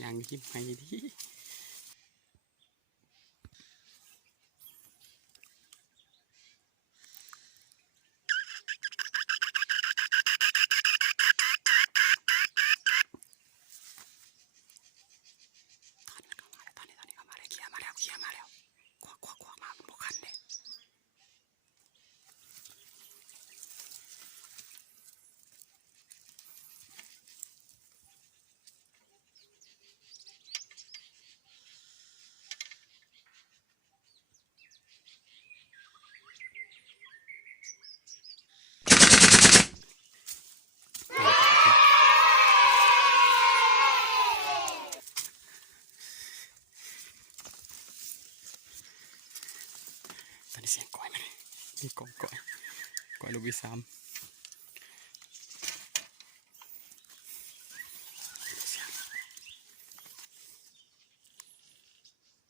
อย่างที่ไม่ดีเคลียร์มาแล้วควักมามันบกคันเลยตอนนี้เสียงก้อยมันมีก้อยลูกวิสาม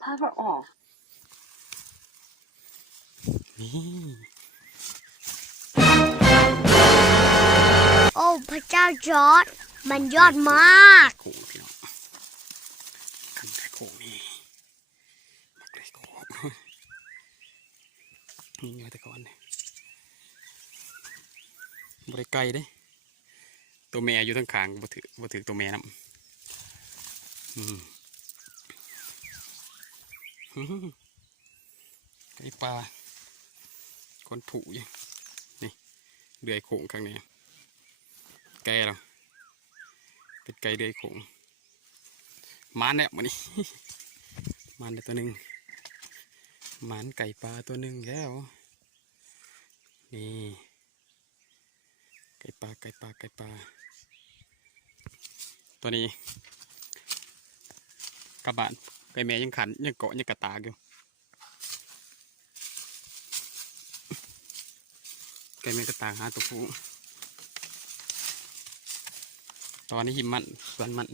Power off นี่โอ้พระเจ้าจอร์ดมันยอดมาก โขงพี่น้องขันไก่โขงนี่มักไก่โขงนี่เงาแต่ก่อนเนี่ยบริไก่เด้ตัวแม่อยู่ทั้งขางบ่ถือตัวแม่น้ำไก่ปลาคนถูอยู่นี่เดือยโขงข้างในไก่เราเป็นไก่เดือยโขงมันเนี่ยมันนี่ มันได้ตัวหนึ่งมันไก่ปลาตัวหนึ่งแล้วนี่ไก่ปลาตัวนี้กระบาดไก่แม่ยังขันยังเกาะยังกระตากอยู่ไก่แม่กระตากหาตัวผู้ตอนนี้หิมมันส่วนมัน